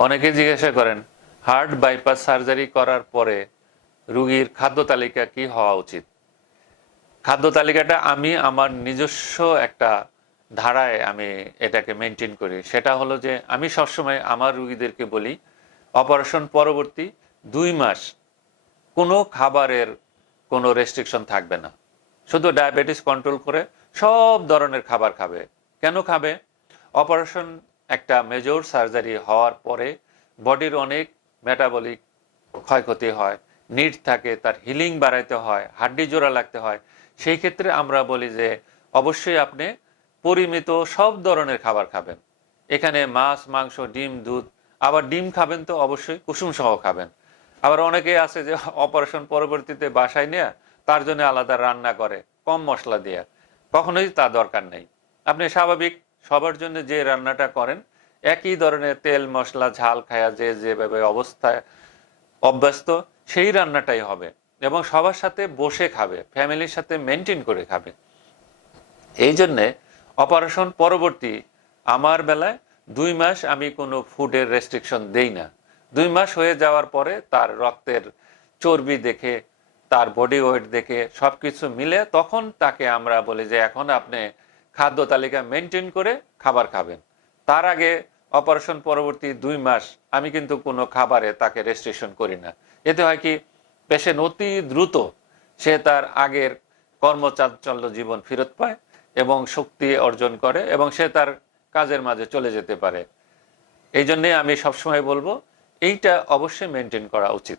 অনেকে জিজ্ঞাসা করেন, হার্ট বাইপাস সার্জারি করার পরে রুগীর খাদ্য তালিকা কি হওয়া উচিত? খাদ্য তালিকাটা আমি আমার নিজস্ব একটা ধারায় আমি এটাকে মেনটেন করি। সেটা হলো যে আমি সবসময় আমার রুগীদেরকে বলি, অপারেশন পরবর্তী দুই মাস কোনো খাবারের কোনো রেস্ট্রিকশন থাকবে না। শুধু ডায়াবেটিস কন্ট্রোল করে সব ধরনের খাবার খাবে। কেন খাবে? অপারেশন একটা মেজর সার্জারি হওয়ার পরে বডির অনেক মেটাবলিক ক্ষয়ক্ষতি হয় নিট থাকে, তার হিলিং বাড়াইতে হয়, হাড্ডি জোড়া লাগতে হয়। সেই ক্ষেত্রে আমরা বলি যে অবশ্যই আপনি পরিমিত সব ধরনের খাবার খাবেন। এখানে মাছ, মাংস, ডিম, দুধ, আবার ডিম খাবেন তো অবশ্যই কুসুম সহ খাবেন। আবার অনেকে আছে যে অপারেশন পরবর্তীতে বাসায় নিয়ে তার জন্য আলাদা রান্না করে, কম মশলা দিয়ে। কখনোই তা দরকার নেই। আপনি স্বাভাবিক সবার জন্য যে রান্নাটা করেন, একই ধরনের তেল, মশলা, ঝাল খায়া যে যেভাবে অবস্থায় অভ্যস্ত, সেই রান্নাটাই হবে। এবং সবার সাথে বসে খাবে, ফ্যামিলির সাথে মেনটেন করে খাবে। এই জন্যে অপারেশন পরবর্তী, আমার বেলায় দুই মাস আমি কোনো ফুডের রেস্ট্রিকশন দেই না। দুই মাস হয়ে যাওয়ার পরে তার রক্তের চর্বি দেখে, তার বডি ওয়েট দেখে সব কিছু মিলে তখন তাকে আমরা বলি যে, এখন আপনি খাদ্য তালিকা মেনটেন করে খাবার খাবেন। তার আগে অপারেশন পরবর্তী দুই মাস আমি কিন্তু কোনো খাবারে তাকে রেস্ট্রিকশন করি না। এতে হয় কি, পেশেন্ট অতি দ্রুত সে তার আগের কর্মচাঞ্চল্য জীবন ফেরত পায় এবং শক্তি অর্জন করে এবং সে তার কাজের মাঝে চলে যেতে পারে। এই জন্যে আমি সবসময় বলব, এইটা অবশ্যই মেনটেন করা উচিত।